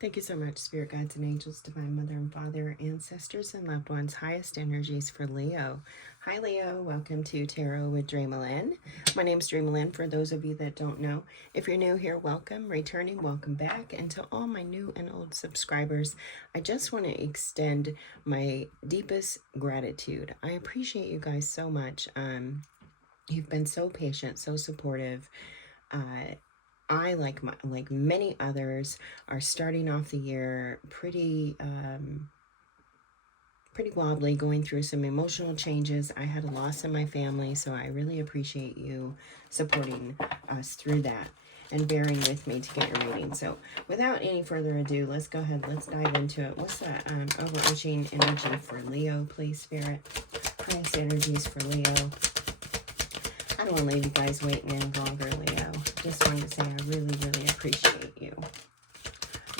Thank you so much, Spirit Guides and Angels, Divine Mother and Father, ancestors and loved ones, highest energies for Leo. Hi, Leo. Welcome to Tarot with DreamaLynn. My name is DreamaLynn, for those of you that don't know. If you're new here, welcome. Returning, welcome back. And to all my new and old subscribers, I just want to extend my deepest gratitude. I appreciate you guys so much. You've been so patient, so supportive. I, like many others, are starting off the year pretty wobbly, going through some emotional changes. I had a loss in my family, so I really appreciate you supporting us through that and bearing with me to get your reading. So without any further ado, let's go ahead, let's dive into it. What's the overarching energy for Leo, please, Spirit? Highest energies for Leo. I don't want to leave you guys waiting any longer, Leo. Just wanted to say I really, really appreciate you.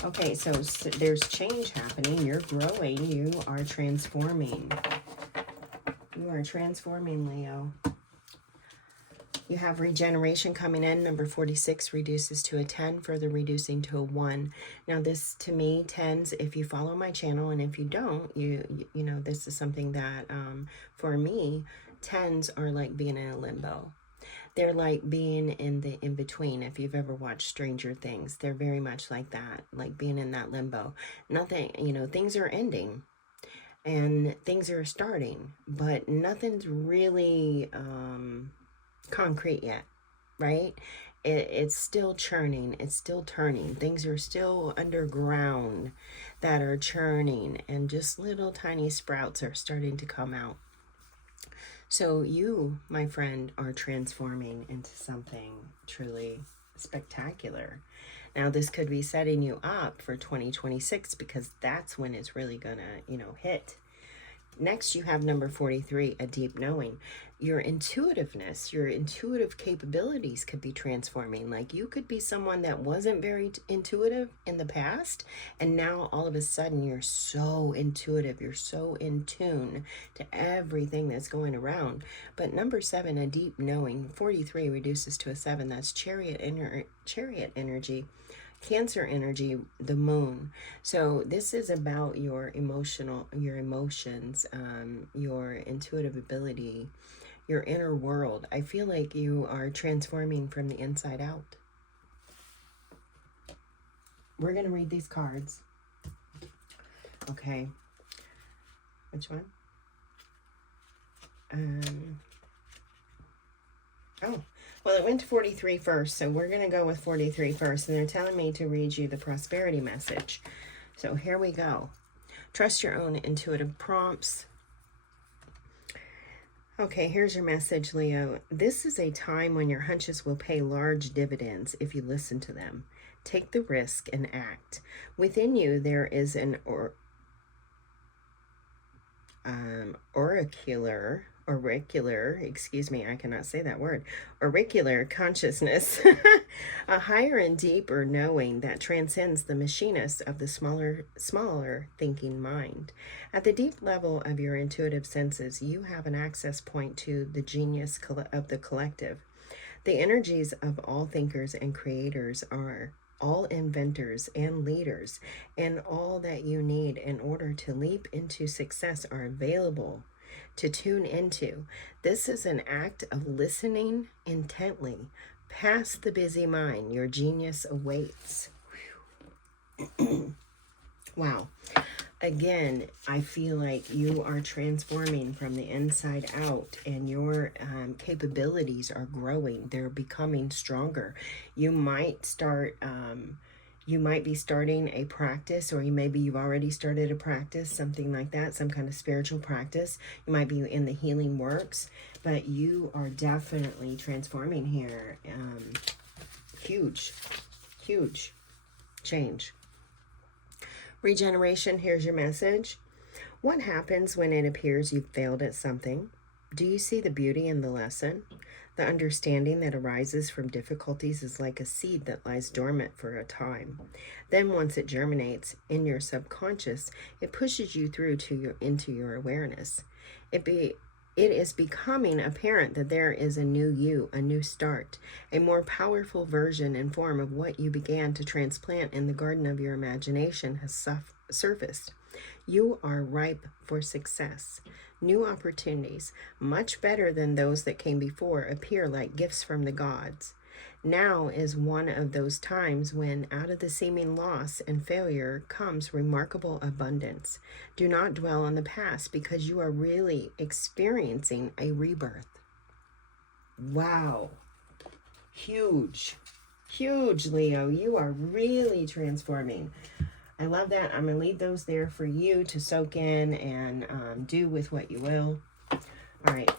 Okay, so there's change happening. You're growing. You are transforming. You are transforming, Leo. You have regeneration coming in. Number 46 reduces to a 10, further reducing to a 1. Now this, to me, 10s, if you follow my channel, and if you don't, you know, this is something that, for me, 10s are like being in a limbo. They're like being in the in-between. If you've ever watched Stranger Things, they're very much like that, like being in that limbo. Nothing, you know, things are ending and things are starting, but nothing's really concrete yet, right? It's still churning. It's still turning. Things are still underground that are churning, and just little tiny sprouts are starting to come out. So you, my friend, are transforming into something truly spectacular. Now, this could be setting you up for 2026, because that's when it's really gonna, you know, hit. Next, you have number 43, a deep knowing. Your intuitiveness, your intuitive capabilities could be transforming. Like, you could be someone that wasn't very intuitive in the past, and now all of a sudden you're so intuitive, you're so in tune to everything that's going around. But number 7, a deep knowing. 43 reduces to a 7. That's chariot energy. Cancer energy, the moon. So this is about your emotions, your intuitive ability, your inner world. I feel like you are transforming from the inside out. We're going to read these cards. Okay. Which one? Oh, well, it went to 43 first, so we're going to go with 43 first. And they're telling me to read you the prosperity message. So here we go. Trust your own intuitive prompts. Okay, here's your message, Leo. This is a time when your hunches will pay large dividends if you listen to them. Take the risk and act. Within you, there is an auricular, excuse me, I cannot say that word, auricular consciousness, a higher and deeper knowing that transcends the machinist of the smaller thinking mind. At the deep level of your intuitive senses, you have an access point to the genius of the collective. The energies of all thinkers and creators are all inventors and leaders, and all that you need in order to leap into success are available to tune into. This is an act of listening intently. Past the busy mind, your genius awaits. Wow. Again, I feel like you are transforming from the inside out, and your capabilities are growing. They're becoming stronger. You might be starting a practice, or maybe you've already started a practice, something like that, some kind of spiritual practice. You might be in the healing works, but you are definitely transforming here. Huge change. Regeneration, here's your message. What happens when it appears you've failed at something? Do you see the beauty in the lesson? The understanding that arises from difficulties is like a seed that lies dormant for a time. Then once it germinates in your subconscious, it pushes you through into your awareness. it is becoming apparent that there is a new you, a new start, a more powerful version and form of what you began to transplant in the garden of your imagination has surfaced. You are ripe for success. New opportunities, much better than those that came before, appear like gifts from the gods. Now is one of those times when out of the seeming loss and failure comes remarkable abundance. Do not dwell on the past because you are really experiencing a rebirth. Wow. Huge. Huge, Leo. You are really transforming. I love that. I'm going to leave those there for you to soak in and do with what you will. All right.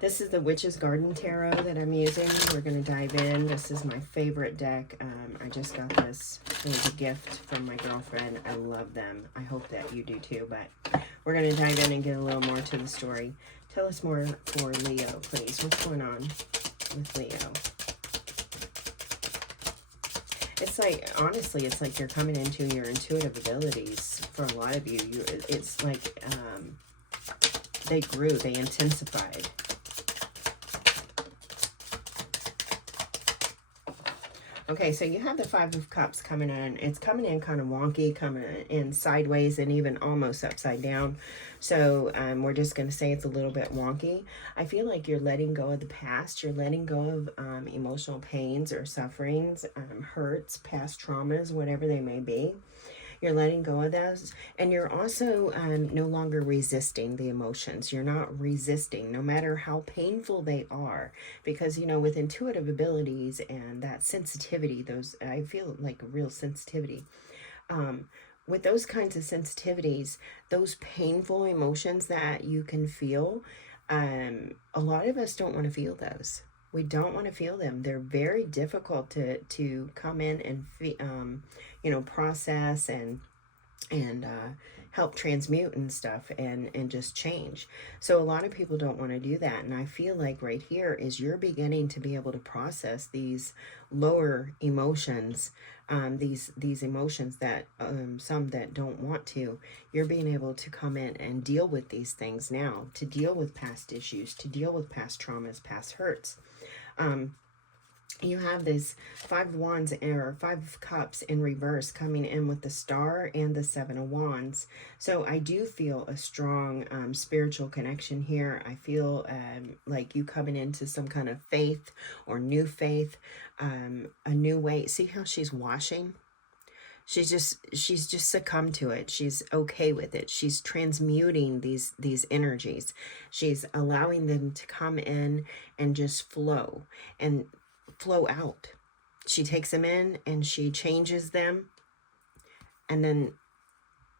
This is the Witch's Garden Tarot that I'm using. We're going to dive in. This is my favorite deck. I just got this. It was a gift from my girlfriend. I love them. I hope that you do too. But we're going to dive in and get a little more to the story. Tell us more for Leo, please. What's going on with Leo? It's like, honestly, it's like you're coming into your intuitive abilities for a lot of you. It's like they grew, they intensified. Okay, so you have the Five of Cups coming in. It's coming in kind of wonky, coming in sideways and even almost upside down. So we're just going to say it's a little bit wonky. I feel like you're letting go of the past. You're letting go of emotional pains or sufferings, hurts, past traumas, whatever they may be. You're letting go of those, and you're also no longer resisting the emotions. You're not resisting, no matter how painful they are, because, you know, with intuitive abilities and that sensitivity, those, I feel like a real sensitivity. With those kinds of sensitivities, those painful emotions that you can feel, a lot of us don't want to feel those. We don't want to feel them. They're very difficult to come in and you know, process and help transmute and stuff and just change. So a lot of people don't want to do that. And I feel like right here is you're beginning to be able to process these lower emotions, these emotions that some that don't want to. You're being able to come in and deal with these things now, to deal with past issues, to deal with past traumas, past hurts. You have this Five of Wands or Five of Cups in reverse coming in with the Star and the Seven of Wands. So I do feel a strong spiritual connection here. I feel like you coming into some kind of faith or new faith, a new way. See how she's washing? She's just succumbed to it. She's okay with it. She's transmuting these energies. She's allowing them to come in and just flow and flow out. She takes them in and she changes them, and then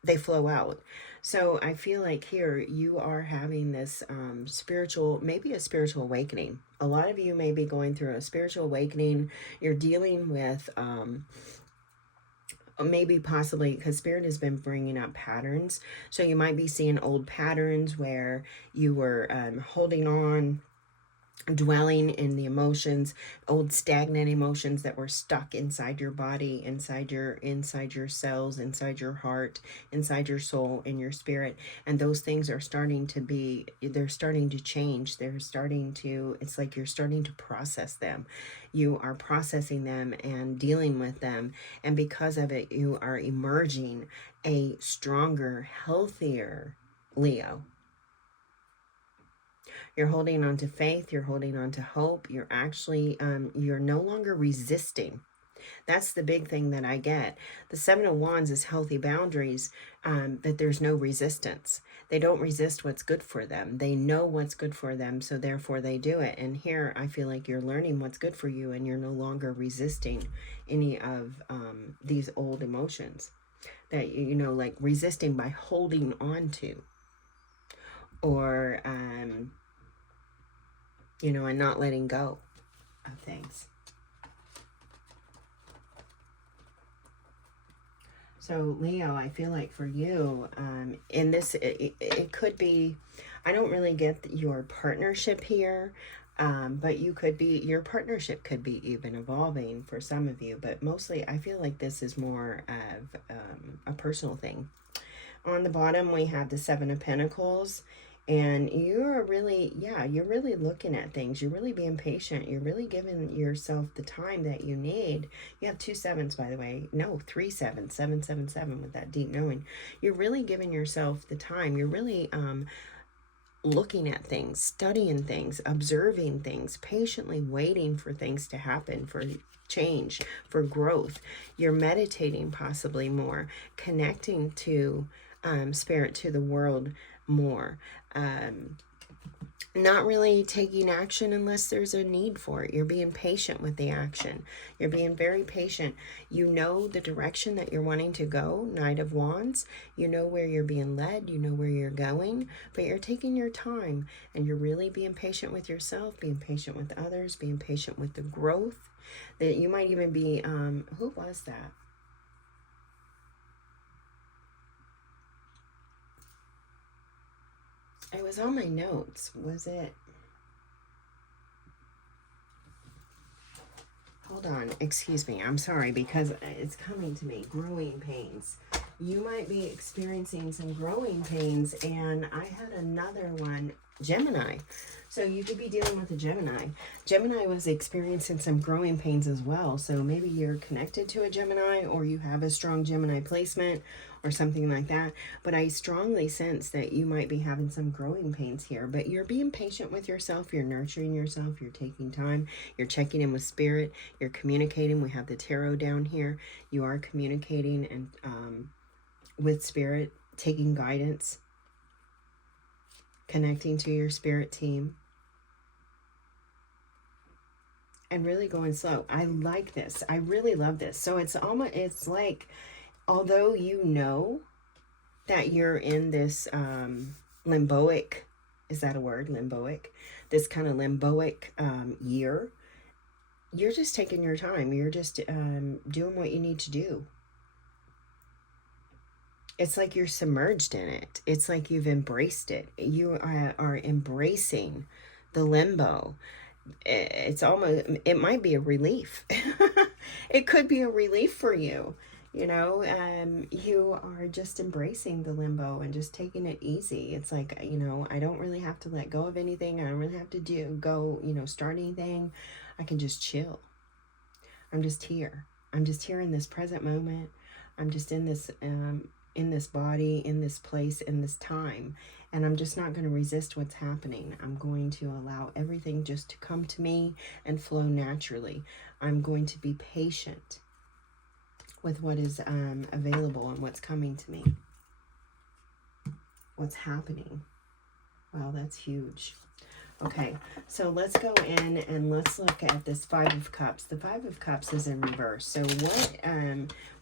they flow out. So I feel like here you are having this spiritual, maybe a spiritual awakening. A lot of you may be going through a spiritual awakening. You're dealing with maybe possibly because Spirit has been bringing up patterns. So you might be seeing old patterns where you were holding on, dwelling in the emotions, old stagnant emotions that were stuck inside your body, inside your cells, inside your heart, inside your soul, in your spirit. And those things are starting to be, they're starting to change. They're starting to, it's like you're starting to process them. You are processing them and dealing with them. And because of it, you are emerging a stronger, healthier Leo. You're holding on to faith. You're holding on to hope. You're actually, you're no longer resisting. That's the big thing that I get. The Seven of Wands is healthy boundaries, that there's no resistance. They don't resist what's good for them. They know what's good for them, so therefore they do it. And here I feel like you're learning what's good for you, and you're no longer resisting any of these old emotions that, you know, like resisting by holding on to, or you know, and not letting go of things. So Leo, I feel like for you, in this, it could be, I don't really get your partnership here, but you could be, your partnership could be even evolving for some of you, but mostly I feel like this is more of a personal thing. On the bottom, we have the Seven of Pentacles. And you're really, yeah, you're really looking at things. You're really being patient. You're really giving yourself the time that you need. You have 2 sevens, by the way. No, 3 sevens, 777 with that deep knowing. You're really giving yourself the time. You're really looking at things, studying things, observing things, patiently waiting for things to happen, for change, for growth. You're meditating possibly more, connecting to spirit, to the world more. Not really taking action unless there's a need for it. You're being patient with the action. You're being very patient. You know the direction that you're wanting to go, Knight of Wands. You know where you're being led. You know where you're going. But you're taking your time, and you're really being patient with yourself, being patient with others, being patient with the growth. That you might even be, who was that? It was on my notes. Was it? Hold on. Excuse me. I'm sorry because it's coming to me. Growing pains. You might be experiencing some growing pains, and I had another one, Gemini. So you could be dealing with a Gemini. Gemini was experiencing some growing pains as well. So maybe you're connected to a Gemini, or you have a strong Gemini placement or something like that. But I strongly sense that you might be having some growing pains here. But you're being patient with yourself. You're nurturing yourself. You're taking time. You're checking in with spirit. You're communicating. We have the tarot down here. You are communicating and with spirit, taking guidance, connecting to your spirit team, and really going slow. I like this. I really love this. So it's almost, it's like, although you know that you're in this limboic, is that a word? Limboic? This kind of limboic year, you're just taking your time. You're just doing what you need to do. It's like you're submerged in it. It's like you've embraced it. You are embracing the limbo. It's almost, it might be a relief. It could be a relief for you. You know, you are just embracing the limbo and just taking it easy. It's like, you know, I don't really have to let go of anything. I don't really have to start anything. I can just chill. I'm just here. I'm just here in this present moment. I'm just in this body, in this place, in this time. And I'm just not going to resist what's happening. I'm going to allow everything just to come to me and flow naturally. I'm going to be patient with what is available and what's coming to me. What's happening. Wow, that's huge. Okay, so let's go in and let's look at this Five of Cups. The Five of Cups is in reverse. So what,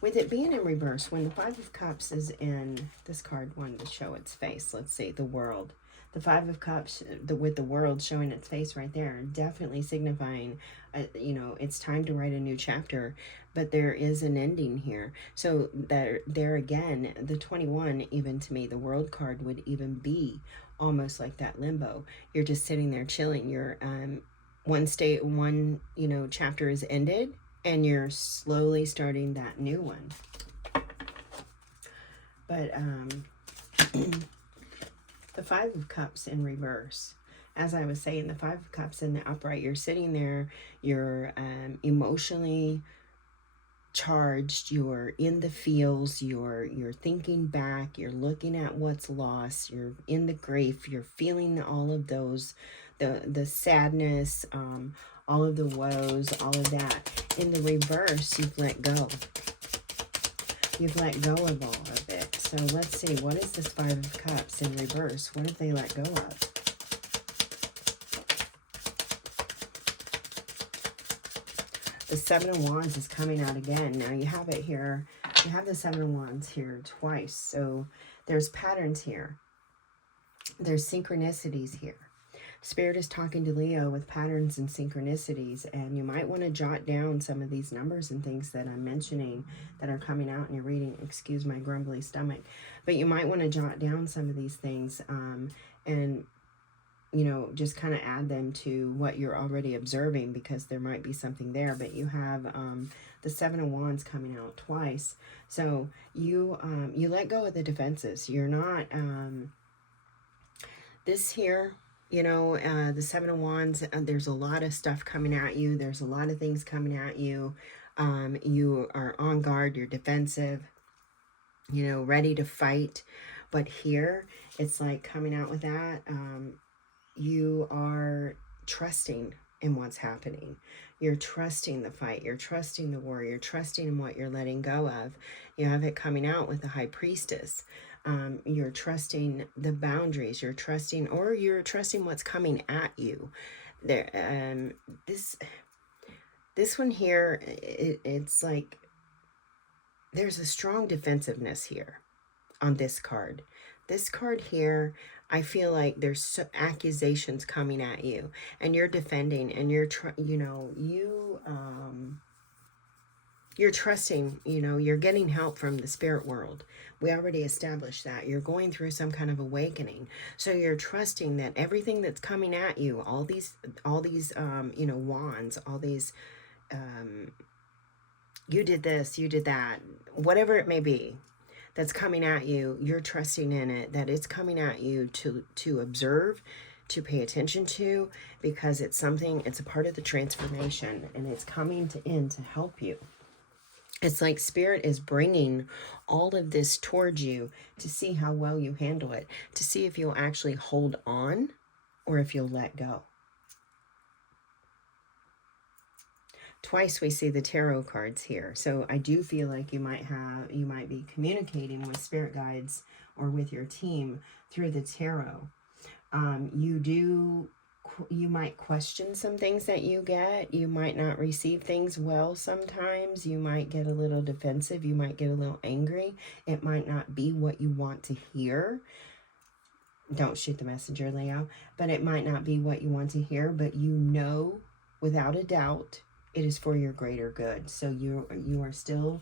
with it being in reverse, when the Five of Cups is in, this card wanted to show its face. Let's see, the World. The Five of Cups, with the World showing its face right there, definitely signifying, you know, it's time to write a new chapter. But there is an ending here. So there again, the 21, even to me, the World card would even be almost like that limbo. You're just sitting there chilling. You're one chapter is ended, and you're slowly starting that new one. But the Five of Cups in reverse. As I was saying, the Five of Cups in the upright, you're sitting there, you're emotionally charged, you're in the feels, you're thinking back, you're looking at what's lost, you're in the grief, you're feeling all of those, the sadness, all of the woes, all of that. In the reverse, you've let go. You've let go of all of it. So let's see, what is this Five of Cups in reverse? What have they let go of? The Seven of Wands is coming out again. Now you have it here. You have the Seven of Wands here twice. So there's patterns here. There's synchronicities here. Spirit is talking to Leo with patterns and synchronicities. And you might want to jot down some of these numbers and things that I'm mentioning that are coming out in your reading. Excuse my grumbly stomach. But you might want to jot down some of these things and you know, just kind of add them to what you're already observing, because there might be something there. But you have the Seven of Wands coming out twice. So you let go of the defenses. You're not This here, you know, the Seven of Wands, there's a lot of stuff coming at you. There's a lot of things coming at you. You are on guard, you're defensive, you know, ready to fight. But here, it's like coming out with that. You are trusting in what's happening. You're trusting the fight. You're trusting the war. You're trusting in what you're letting go of. You have it coming out with the High Priestess. You're trusting the boundaries. You're trusting, or you're trusting what's coming at you. There, this one here, it's like there's a strong defensiveness here on this card. This card here, I feel like there's accusations coming at you, and you're defending, and you're you're trusting, you know, you're getting help from the spirit world. We already established that. You're going through some kind of awakening. So you're trusting that everything that's coming at you, all these you know, wands, all these you did this, you did that, whatever it may be that's coming at you, you're trusting in it, that it's coming at you to observe, to pay attention to, because it's something, it's a part of the transformation, and it's coming in to help you. It's like Spirit is bringing all of this towards you to see how well you handle it, to see if you'll actually hold on or if you'll let go. Twice we see the tarot cards here. So I do feel like you might be communicating with spirit guides or with your team through the tarot. You might question some things that you get. You might not receive things well sometimes. You might get a little defensive. You might get a little angry. It might not be what you want to hear. Don't shoot the messenger, Leo. But it might not be what you want to hear, but you know without a doubt it is for your greater good. So you are still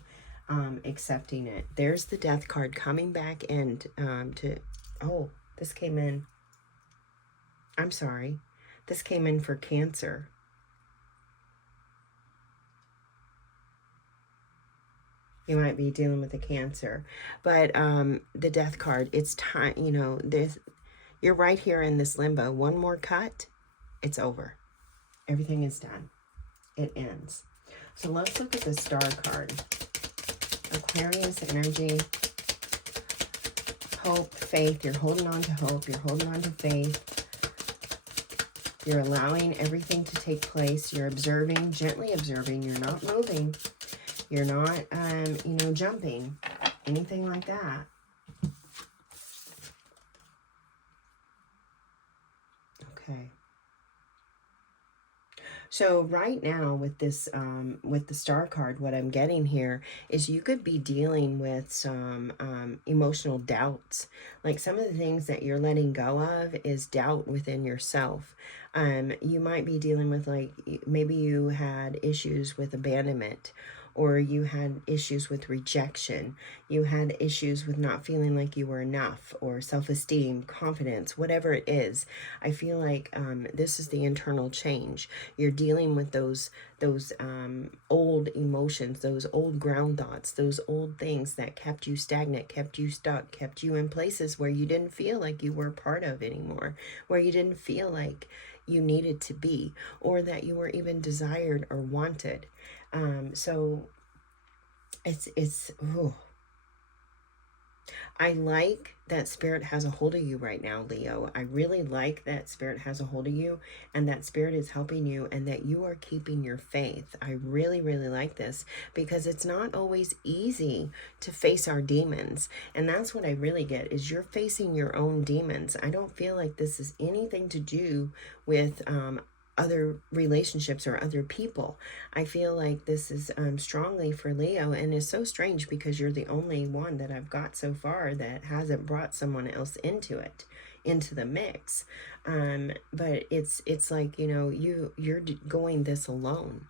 accepting it. There's the Death card coming back in oh, this came in. I'm sorry. This came in for Cancer. You might be dealing with a Cancer. But the Death card, it's time, you know, you're right here in this limbo. One more cut, it's over. Everything is done. It ends. So let's look at the Star card. Aquarius energy. Hope, faith. You're holding on to hope. You're holding on to faith. You're allowing everything to take place. You're observing, gently observing. You're not moving. You're not, you know, jumping. Anything like that. Okay. So right now with this, with the Star card, what I'm getting here is you could be dealing with some emotional doubts. Like some of the things that you're letting go of is doubt within yourself. You might be dealing with, like, maybe you had issues with abandonment, or you had issues with rejection. You had issues with not feeling like you were enough, or self-esteem, confidence, whatever it is. I feel like this is the internal change. You're dealing with those old emotions, those old ground thoughts, those old things that kept you stagnant, kept you stuck, kept you in places where you didn't feel like you were part of anymore, where you didn't feel like you needed to be, or that you were even desired or wanted. So it's oh, I like that Spirit has a hold of you right now, Leo. I really like that Spirit has a hold of you, and that Spirit is helping you, and that you are keeping your faith. I really, really like this, because it's not always easy to face our demons. And that's what I really get, is you're facing your own demons. I don't feel like this is anything to do with other relationships or other people. I feel like this is strongly for Leo, and it's so strange because you're the only one that I've got so far that hasn't brought someone else into it, into the mix. But it's like, you know, you're going this alone.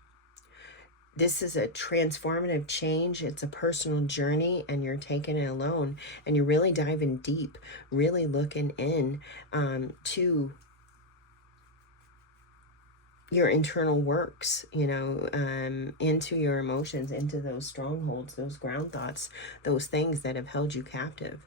This is a transformative change. It's a personal journey, and you're taking it alone, and you're really diving deep, really looking in to your internal works, you know, into your emotions, into those strongholds, those ground thoughts, those things that have held you captive.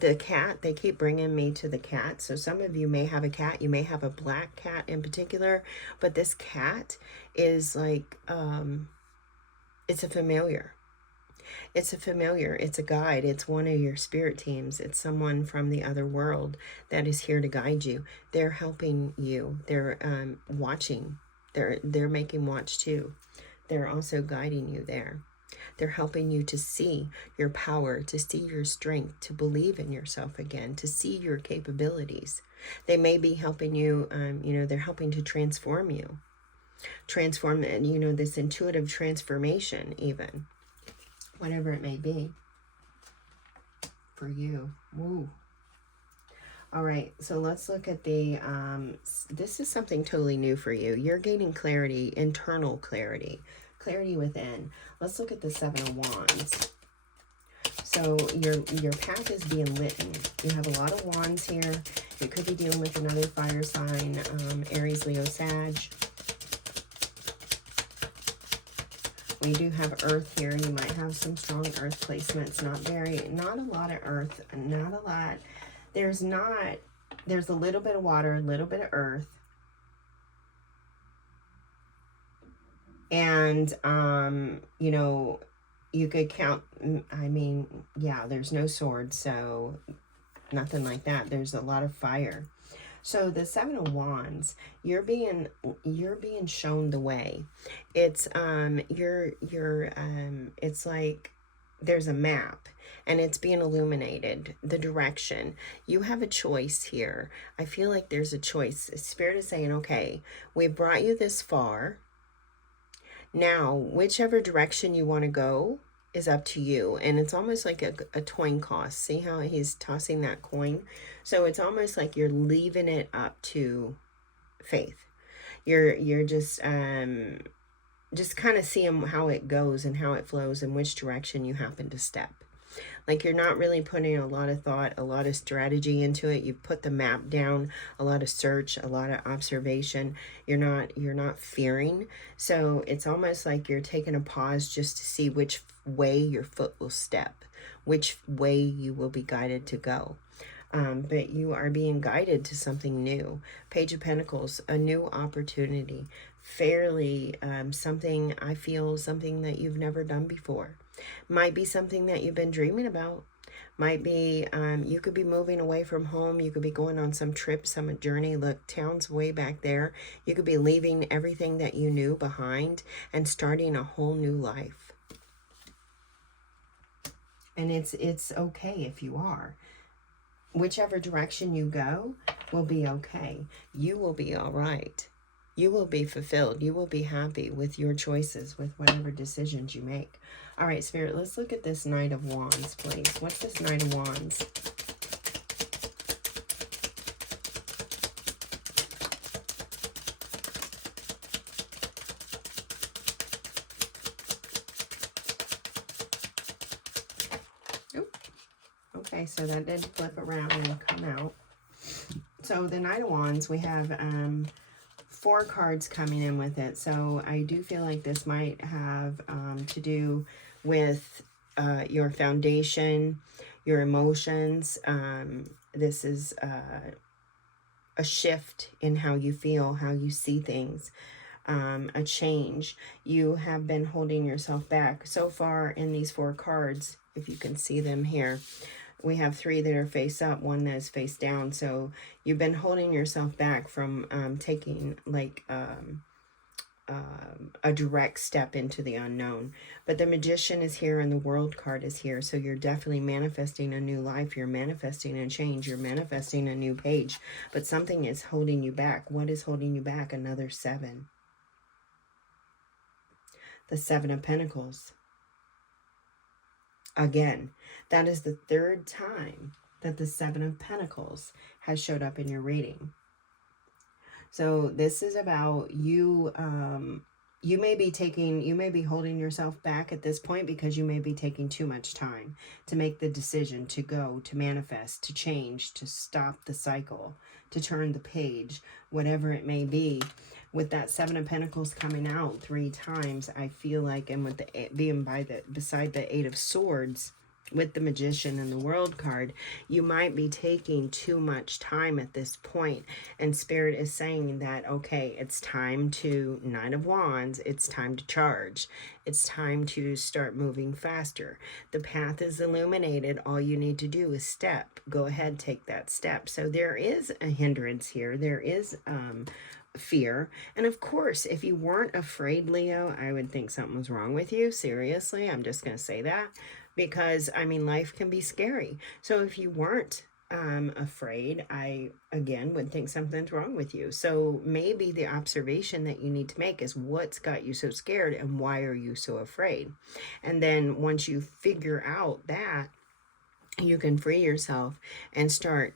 the cat, they keep bringing me to the cat. So some of you may have a cat. You may have a black cat in particular. But this cat is like, it's a familiar. It's a familiar. It's a guide. It's one of your spirit teams. It's someone from the other world that is here to guide you. They're helping you. They're watching. They're making watch too. They're also guiding you there. They're helping you to see your power, to see your strength, to believe in yourself again, to see your capabilities. They may be helping you, they're helping to transform you. Transform, this intuitive transformation even. Whatever it may be for you. Woo. All right, so let's look at the, this is something totally new for you. You're gaining clarity, internal clarity. Clarity within. Let's look at the Seven of Wands. So your path is being lit. You have a lot of wands here. You could be dealing with another fire sign, Aries, Leo, Sag. We do have earth here. You might have some strong earth placements. Not a lot of earth. Not a lot. There's a little bit of water, a little bit of earth. And, you could count, there's no swords, so nothing like that. There's a lot of fire. So the Seven of Wands, you're being shown the way. It's, it's like there's a map and it's being illuminated, the direction. You have a choice here. I feel like there's a choice. Spirit is saying, okay, we brought you this far. Now, whichever direction you want to go is up to you. And it's almost like a coin toss. See how he's tossing that coin? So it's almost like you're leaving it up to faith. You're just kind of seeing how it goes and how it flows and which direction you happen to step. Like you're not really putting a lot of thought, a lot of strategy into it. You put the map down, a lot of search, a lot of observation. You're not fearing. So it's almost like you're taking a pause just to see which way your foot will step, which way you will be guided to go. But you are being guided to something new. Page of Pentacles, a new opportunity. Fairly something that you've never done before. Might be something that you've been dreaming about. Might be, you could be moving away from home. You could be going on some trip, some journey. Look, town's way back there. You could be leaving everything that you knew behind and starting a whole new life. And it's okay if you are. Whichever direction you go will be okay. You will be all right. You will be fulfilled. You will be happy with your choices, with whatever decisions you make. All right, Spirit, let's look at this Knight of Wands, please. What's this Knight of Wands? Oop. Okay, so that did flip around and come out. So the Knight of Wands, we have 4 cards coming in with it. So I do feel like this might have to do with your foundation, your emotions. This is a shift in how you feel, how you see things, a change. You have been holding yourself back. So far in these 4 cards, if you can see them here, we have 3 that are face up, 1 that is face down. So you've been holding yourself back from taking like a direct step into the unknown. But the Magician is here and the World card is here. So you're definitely manifesting a new life. You're manifesting a change. You're manifesting a new page. But something is holding you back. What is holding you back? Another 7. The 7 of Pentacles. Again, that is the 3rd time that the 7 of Pentacles has showed up in your reading. So this is about you. You may be holding yourself back at this point because you may be taking too much time to make the decision to go, to manifest, to change, to stop the cycle, to turn the page, whatever it may be. With that 7 of Pentacles coming out 3 times, I feel like, and with the being beside the 8 of Swords, with the Magician and the World card, you might be taking too much time at this point, and Spirit is saying that, okay, it's time to, Knight of Wands, it's time to charge. It's time to start moving faster. The path is illuminated. All you need to do is step. Go ahead, take that step. So there is a hindrance here. There is fear. And of course, if you weren't afraid, Leo, I would think something was wrong with you. Seriously, I'm just going to say that. Because, I mean, life can be scary. So if you weren't afraid, I, again, would think something's wrong with you. So maybe the observation that you need to make is what's got you so scared and why are you so afraid? And then once you figure out that, you can free yourself and start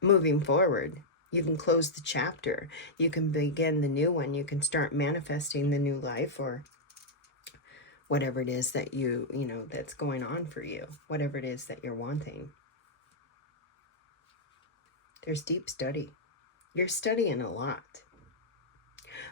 moving forward. You can close the chapter. You can begin the new one. You can start manifesting the new life, or whatever it is that you know, that's going on for you, whatever it is that you're wanting. There's deep study. You're studying a lot.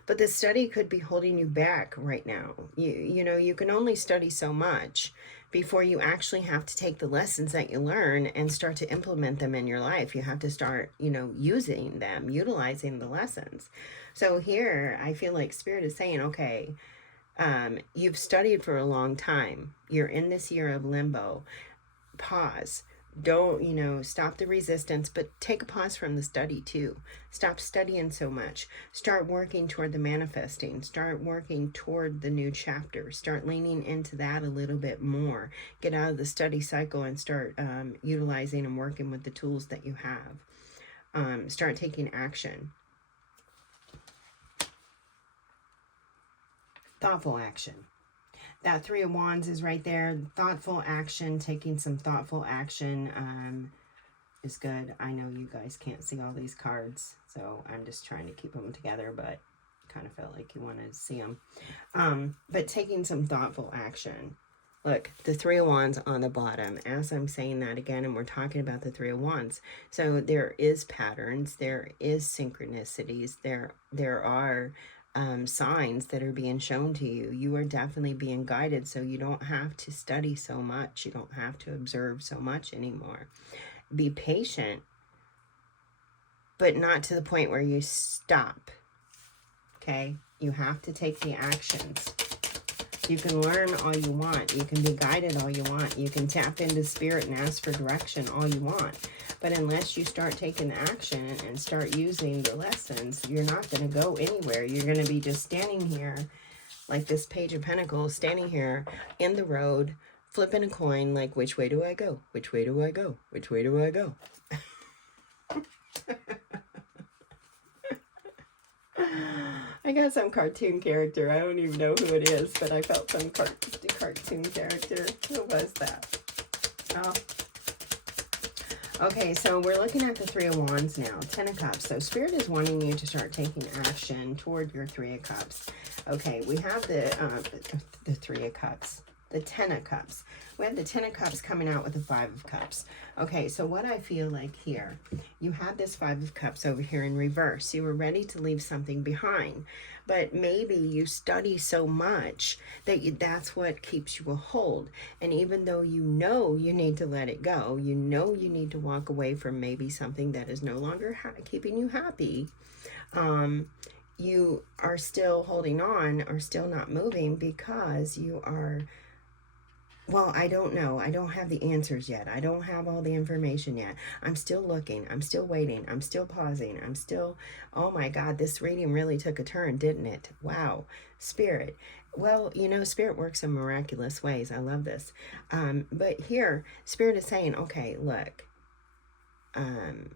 But the study could be holding you back right now. You know, you can only study so much before you actually have to take the lessons that you learn and start to implement them in your life. You have to start, you know, using them, utilizing the lessons. So here, I feel like Spirit is saying, okay, you've studied for a long time. You're in this year of limbo. Pause. Don't, you know, stop the resistance, but take a pause from the study too. Stop studying so much. Start working toward the manifesting. Start working toward the new chapter. Start leaning into that a little bit more. Get out of the study cycle and start utilizing and working with the tools that you have. Start taking action. Thoughtful action. That Three of Wands is right there. Thoughtful action, taking some thoughtful action is good. I know you guys can't see all these cards, so I'm just trying to keep them together, but kind of felt like you wanted to see them. But taking some thoughtful action. Look, the Three of Wands on the bottom. As I'm saying that again, and we're talking about the Three of Wands. So there is patterns. There is synchronicities. There are signs that are being shown to you. You are definitely being guided, so you don't have to study so much. You don't have to observe so much anymore. Be patient, but not to the point where you stop. Okay? You have to take the actions. You can learn all you want. You can be guided all you want. You can tap into Spirit and ask for direction all you want. But unless you start taking action and start using the lessons, you're not going to go anywhere. You're going to be just standing here like this Page of Pentacles, standing here in the road, flipping a coin like, which way do I go? Which way do I go? Which way do I go? I got some cartoon character. I don't even know who it is, but I felt some cartoon character. Who was that? Oh. Okay, so we're looking at the Three of Wands now. 10 of Cups. So Spirit is wanting you to start taking action toward your Three of Cups. Okay, we have the Three of Cups. The 10 of Cups. We have the 10 of Cups coming out with the 5 of Cups. Okay, so what I feel like here, you had this 5 of Cups over here in reverse. You were ready to leave something behind. But maybe you study so much that that's what keeps you a hold. And even though you know you need to let it go, you know you need to walk away from maybe something that is no longer keeping you happy, you are still holding on or still not moving because you are... Well, I don't know. I don't have the answers yet. I don't have all the information yet. I'm still looking. I'm still waiting. I'm still pausing. I'm still... Oh my God, this reading really took a turn, didn't it? Wow. Spirit. Well, you know, Spirit works in miraculous ways. I love this. But here, Spirit is saying, okay, look. I'm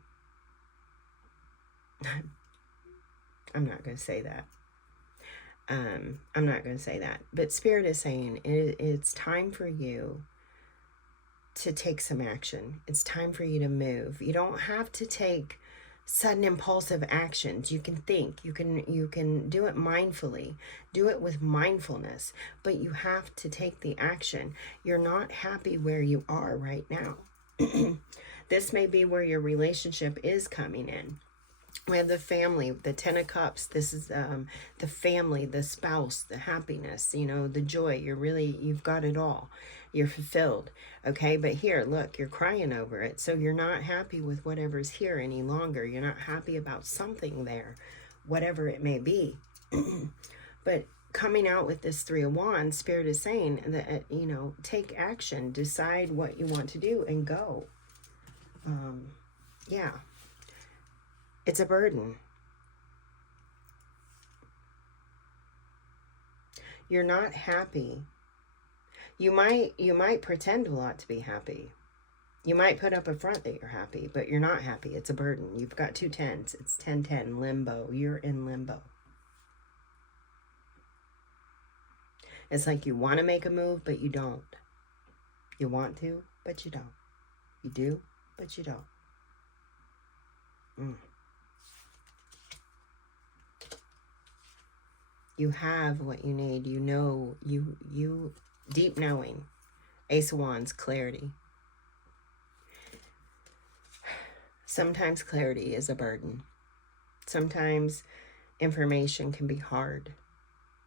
not going to say that. I'm not going to say that, but Spirit is saying it's time for you to take some action. It's time for you to move. You don't have to take sudden impulsive actions. You can think, you can do it mindfully, do it with mindfulness, but you have to take the action. You're not happy where you are right now. This may be where your relationship is coming in. We have the family, the Ten of Cups. This is the family, the spouse, the happiness, you know, the joy. You've got it all. You're fulfilled. Okay, but here, look, you're crying over it. So you're not happy with whatever's here any longer. You're not happy about something there, whatever it may be. But coming out with this Three of Wands, Spirit is saying that, you know, take action, decide what you want to do, and go. Yeah. It's a burden. You're not happy. You might pretend a lot to be happy. You might put up a front that you're happy, but you're not happy. It's a burden. You've got 2 10s. It's 10-10, limbo. You're in limbo. It's like you want to make a move, but you don't. You want to, but you don't. You do, but you don't. You have what you need. You know, you deep knowing. Ace of Wands, clarity. Sometimes clarity is a burden. Sometimes information can be hard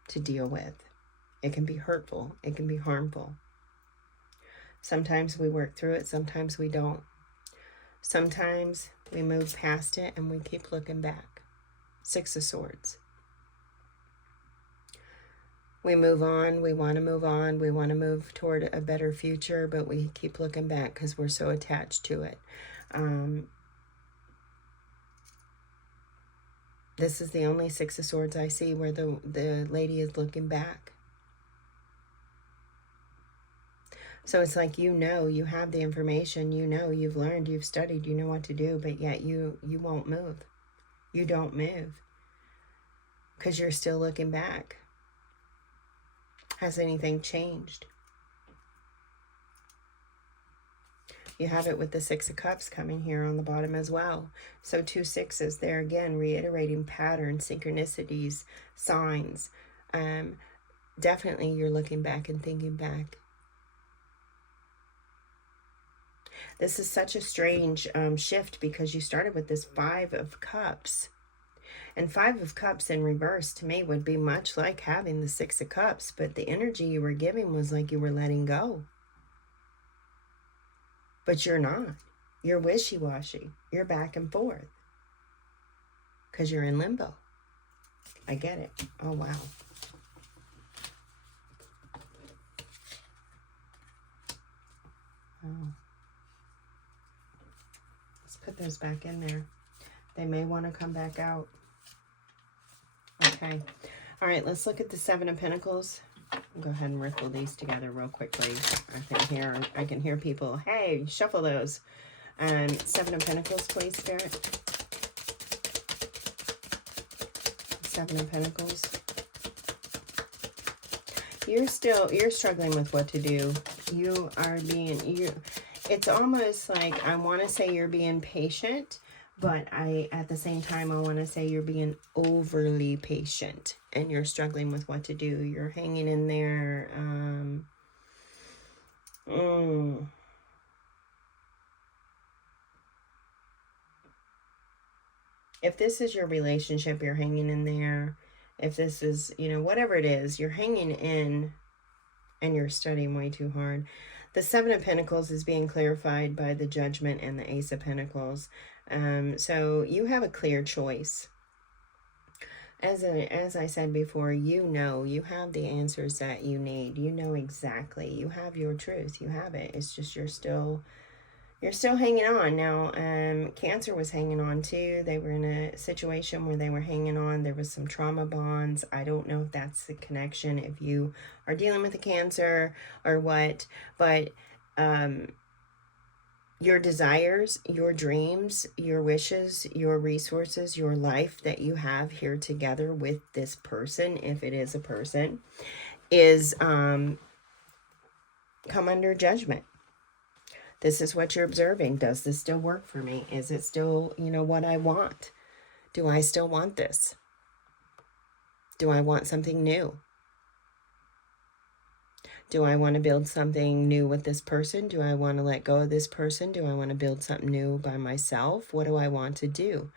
to deal with. It can be hurtful. It can be harmful. Sometimes we work through it. Sometimes we don't. Sometimes we move past it and we keep looking back. 6 of Swords. We move on. We want to move on. We want to move toward a better future, but we keep looking back because we're so attached to it. This is the only 6 of Swords I see where the lady is looking back. So it's like, you know, you have the information, you know, you've learned, you've studied, you know what to do, but yet you won't move. You don't move because you're still looking back. Has anything changed? You have it with the 6 of Cups coming here on the bottom as well. So 2 6s there again, reiterating patterns, synchronicities, signs. Definitely you're looking back and thinking back. This is such a strange shift because you started with this 5 of Cups. And 5 of Cups in reverse to me would be much like having the 6 of Cups, but the energy you were giving was like you were letting go. But you're not. You're wishy-washy. You're back and forth. Because you're in limbo. I get it. Oh, wow. Oh. Let's put those back in there. They may want to come back out. Okay. All right, let's look at the 7 of Pentacles. I'll go ahead and riffle these together real quickly. I can hear people, hey, shuffle those. 7 of Pentacles, please, Spirit. 7 of Pentacles. You're struggling with what to do. It's almost like, I want to say you're being patient, but at the same time, I want to say you're being overly patient and you're struggling with what to do. You're hanging in there. If this is your relationship, you're hanging in there. If this is, you know, whatever it is, you're hanging in and you're studying way too hard. The 7 of Pentacles is being clarified by the Judgment and the Ace of Pentacles. So you have a clear choice. As I said before, you have the answers that you need. You know exactly. You have your truth. You have it. It's just you're still hanging on. Now, Cancer was hanging on too. They were in a situation where they were hanging on. There was some trauma bonds. I don't know if that's the connection, if you are dealing with a Cancer or what, but your desires, your dreams, your wishes, your resources, your life that you have here together with this person, if it is a person, is come under judgment. This is what you're observing. Does this still work for me? Is it still, you know, what I want? Do I still want this? Do I want something new? Do I want to build something new with this person? Do I want to let go of this person? Do I want to build something new by myself? What do I want to do?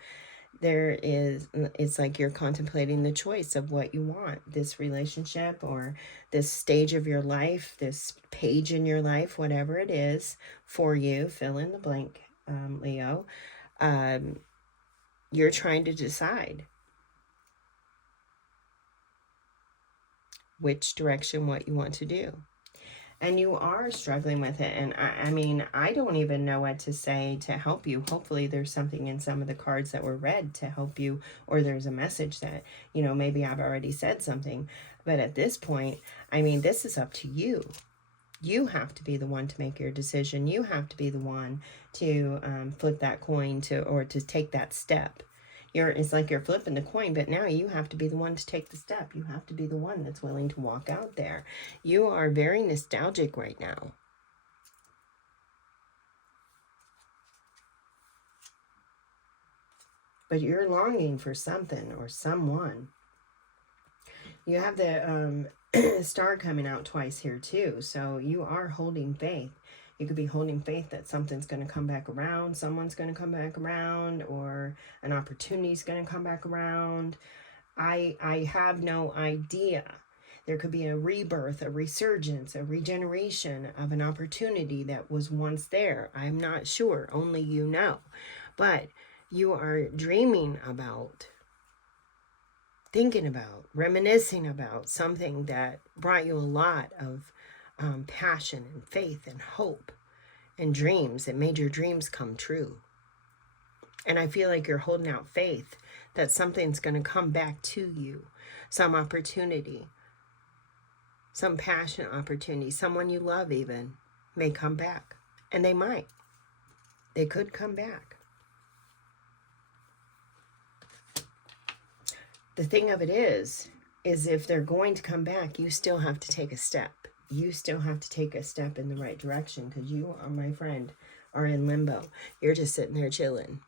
it's like you're contemplating the choice of what you want, this relationship or this stage of your life, this page in your life, whatever it is for you, fill in the blank, Leo. You're trying to decide which direction, what you want to do. And you are struggling with it. And I mean, I don't even know what to say to help you. Hopefully there's something in some of the cards that were read to help you, or there's a message that, you know, maybe I've already said something. But at this point, I mean, this is up to you. You have to be the one to make your decision. You have to be the one to flip that coin or to take that step. It's like you're flipping the coin, but now you have to be the one to take the step. You have to be the one that's willing to walk out there. You are very nostalgic right now. But you're longing for something or someone. You have the star coming out twice here too. So you are holding faith. You could be holding faith that something's going to come back around, someone's going to come back around, or an opportunity's going to come back around. I have no idea. There could be a rebirth, a resurgence, a regeneration of an opportunity that was once there. I'm not sure. Only you know. But you are dreaming about, thinking about, reminiscing about something that brought you a lot of passion and faith and hope and dreams. It made your dreams come true. And I feel like you're holding out faith that something's going to come back to you. Some opportunity, some passionate opportunity, someone you love even may come back. And they might. They could come back. The thing of it is if they're going to come back, you still have to take a step. You still have to take a step in the right direction, because you, my friend, are in limbo. You're just sitting there chilling.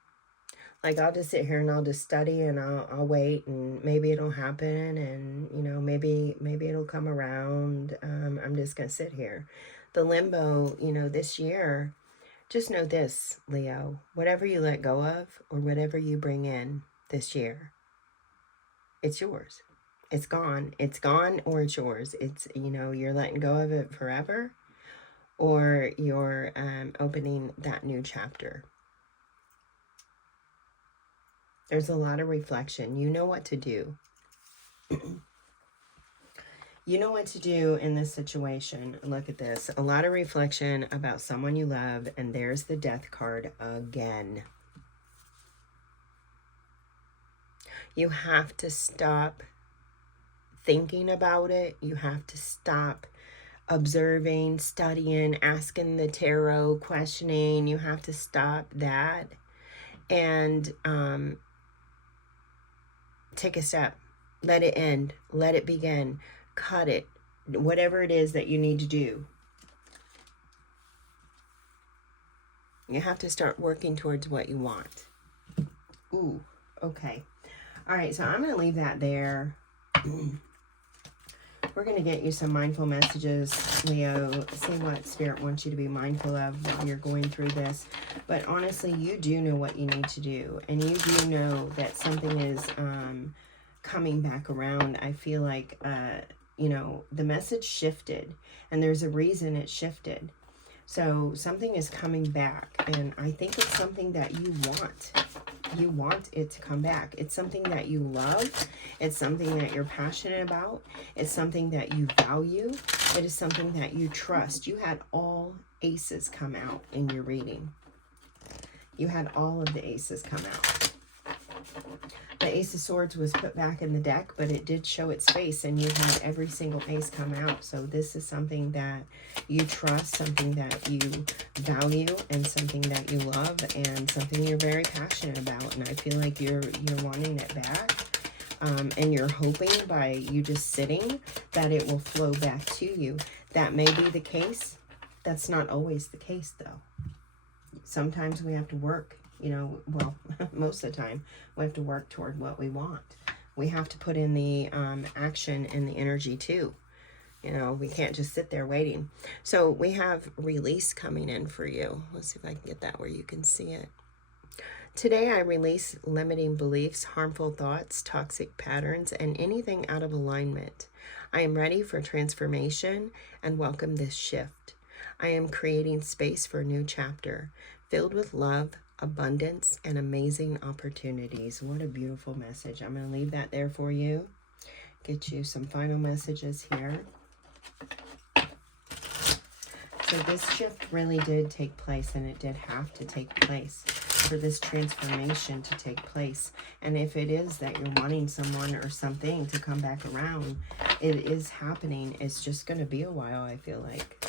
Like, I'll just sit here and I'll just study and I'll wait, and maybe it'll happen, and, you know, maybe it'll come around. I'm just going to sit here. The limbo, you know, this year, just know this, Leo, whatever you let go of or whatever you bring in this year, it's yours. It's gone. It's gone, or it's yours. It's, you know, you're letting go of it forever, or you're opening that new chapter. There's a lot of reflection. You know what to do. You know what to do in this situation. Look at this. A lot of reflection about someone you love, and there's the Death card again. You have to stop thinking about it. You have to stop observing, studying, asking the tarot, questioning. You have to stop that and take a step. Let it end. Let it begin. Cut it. Whatever it is that you need to do. You have to start working towards what you want. Ooh, okay. All right, so I'm going to leave that there. We're going to get you some mindful messages, Leo. See what Spirit wants you to be mindful of while you're going through this. But honestly, you do know what you need to do. And you do know that something is coming back around. I feel like, you know, the message shifted. And there's a reason it shifted. So something is coming back. And I think it's something that you want. You want it to come back. It's something that you love. It's something that you're passionate about. It's something that you value. It is something that you trust. You had all aces come out in your reading. You had all of the aces come out. The Ace of Swords was put back in the deck, but it did show its face, and you had every single ace come out. So this is something that you trust, something that you value, and something that you love, and something you're very passionate about. And I feel like you're wanting it back. And you're hoping by you just sitting that it will flow back to you. That may be the case. That's not always the case, though. Sometimes we have to work. You know, well, most of the time, we have to work toward what we want. We have to put in the action and the energy, too. You know, we can't just sit there waiting. So we have release coming in for you. Let's see if I can get that where you can see it. Today I release limiting beliefs, harmful thoughts, toxic patterns, and anything out of alignment. I am ready for transformation and welcome this shift. I am creating space for a new chapter filled with love, abundance, and amazing opportunities. What a beautiful message. I'm going to leave that there for you. Get you some final messages here. So this shift really did take place, and it did have to take place for this transformation to take place. And if it is that you're wanting someone or something to come back around, it is happening. It's just going to be a while, I feel like.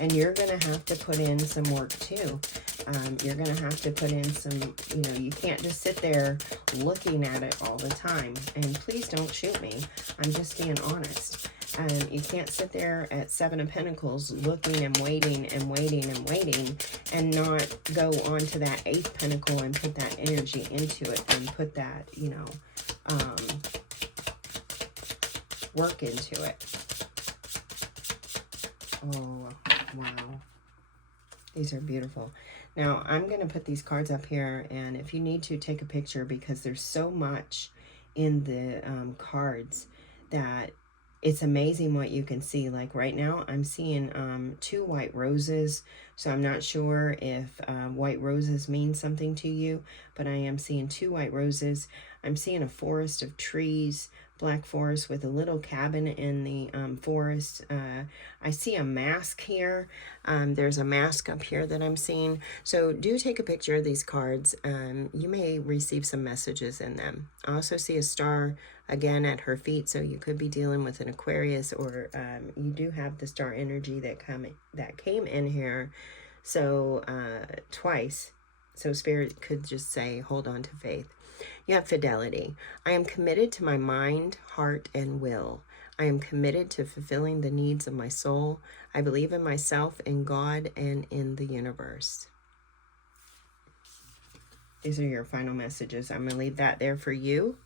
And you're going to have to put in some work too. You're going to have to put in some, you can't just sit there looking at it all the time. And please don't shoot me. I'm just being honest. You can't sit there at Seven of Pentacles looking and waiting and waiting and waiting and not go on to that Eighth Pentacle and put that energy into it and put that, work into it. Oh, wow. These are beautiful. Now, I'm going to put these cards up here, and if you need to, take a picture, because there's so much in the cards that it's amazing what you can see. Like right now, I'm seeing 2 white roses, so I'm not sure if white roses mean something to you, but I am seeing 2 white roses. I'm seeing a forest of trees, black forest with a little cabin in the forest. I see a mask here. There's a mask up here that I'm seeing. So do take a picture of these cards. You may receive some messages in them. I also see a star again at her feet, so you could be dealing with an Aquarius, or you do have the star energy that came in here. So twice. So Spirit could just say, hold on to faith. You have fidelity. I am committed to my mind, heart, and will. I am committed to fulfilling the needs of my soul. I believe in myself, in God, and in the universe. These are your final messages. I'm going to leave that there for you.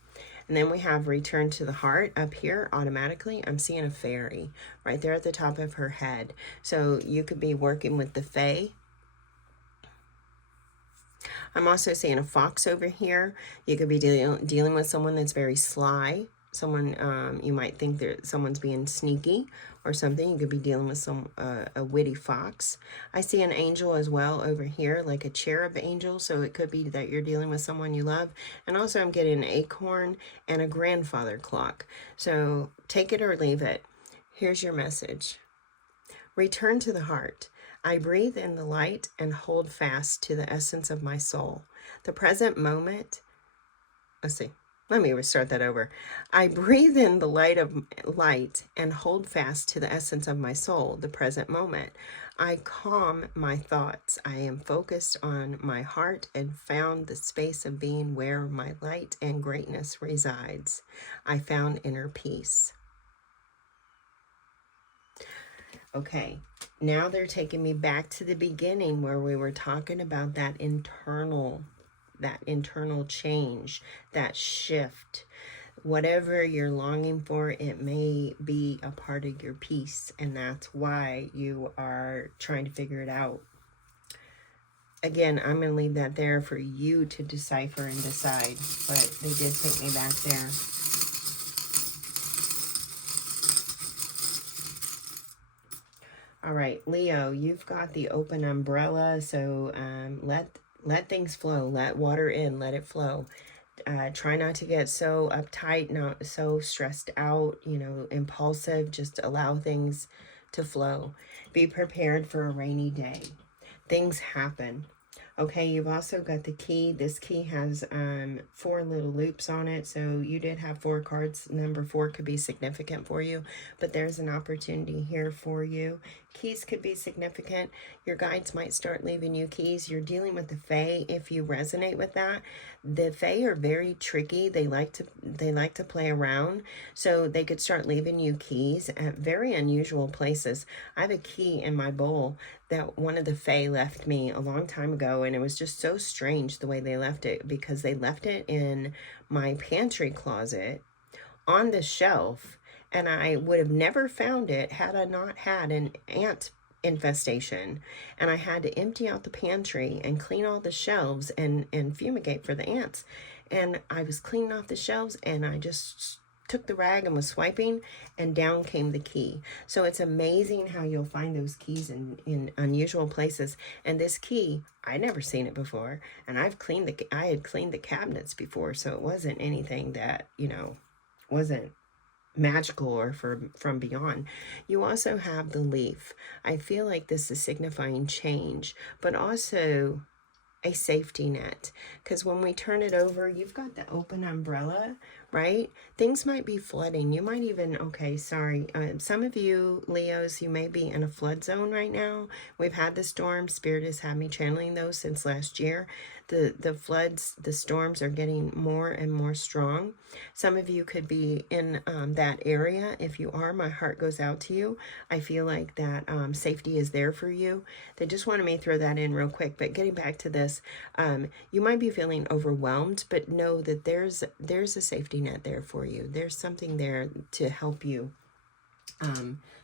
And then we have return to the heart up here automatically. I'm seeing a fairy right there at the top of her head. So you could be working with the fae. I'm also seeing a fox over here. You could be dealing with someone that's very sly. Someone, you might think that someone's being sneaky or something. You could be dealing with a witty fox. I see an angel as well over here, like a cherub angel. So it could be that you're dealing with someone you love. And also I'm getting an acorn and a grandfather clock. So take it or leave it. Here's your message. Return to the heart. I breathe in the light and hold fast to the essence of my soul. The present moment, let me restart that over. I breathe in the light and hold fast to the essence of my soul, the present moment. I calm my thoughts. I am focused on my heart and found the space of being where my light and greatness resides. I found inner peace. Okay, now they're taking me back to the beginning where we were talking about that internal change, that shift. Whatever you're longing for, it may be a part of your peace, and that's why you are trying to figure it out. Again, I'm going to leave that there for you to decipher and decide, but they did take me back there. All right, Leo, you've got the open umbrella, so let things flow. Let water in, let it flow. Try not to get so uptight, not so stressed out, impulsive. Just allow things to flow. Be prepared for a rainy day. Things happen. Okay, you've also got the key. This key has 4 little loops on it. So you did have 4 cards. Number 4 could be significant for you, but there's an opportunity here for you. Keys could be significant. Your guides might start leaving you keys. You're dealing with the Fae. If you resonate with that, the Fae are very tricky. They like to play around. So they could start leaving you keys at very unusual places. I have a key in my bowl that one of the Fae left me a long time ago, and it was just so strange the way they left it, because they left it in my pantry closet on the shelf, and I would have never found it had I not had an ant infestation, and I had to empty out the pantry and clean all the shelves and fumigate for the ants. And I was cleaning off the shelves, and I just took the rag and was swiping, and down came the key. So it's amazing how you'll find those keys in unusual places. And this key, I'd never seen it before, and I had cleaned the cabinets before, so it wasn't anything that, you know, wasn't magical or from beyond. You also have the leaf. I feel like this is signifying change, but also a safety net, because when we turn it over, you've got the open umbrella, right? Things might be flooding. You might even, okay, sorry, some of you Leos, you may be in a flood zone right now. We've had the storm. Spirit has had me channeling those since last year. The floods, the storms are getting more and more strong. Some of you could be in that area. If you are, my heart goes out to you. I feel like that safety is there for you. They just wanted me to throw that in real quick. But getting back to this, you might be feeling overwhelmed, but know that there's a safety net there for you. There's something there to help you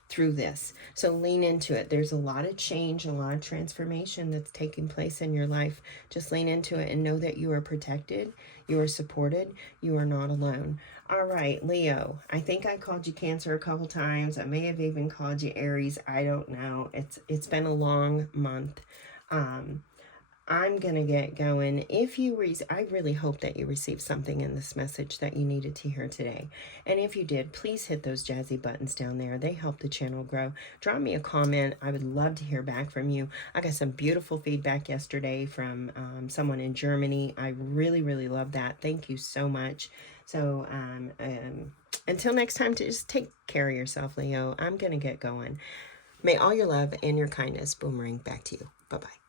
through this. So lean into it. There's a lot of change, a lot of transformation that's taking place in your life. Just lean into it and know that you are protected, you are supported, you are not alone. All right, Leo, I think I called you Cancer a couple times. I may have even called you Aries. I don't know. It's been a long month. I'm going to get going. I really hope that you received something in this message that you needed to hear today. And if you did, please hit those jazzy buttons down there. They help the channel grow. Drop me a comment. I would love to hear back from you. I got some beautiful feedback yesterday from someone in Germany. I really, really love that. Thank you so much. So until next time, to just take care of yourself, Leo. I'm going to get going. May all your love and your kindness boomerang back to you. Bye-bye.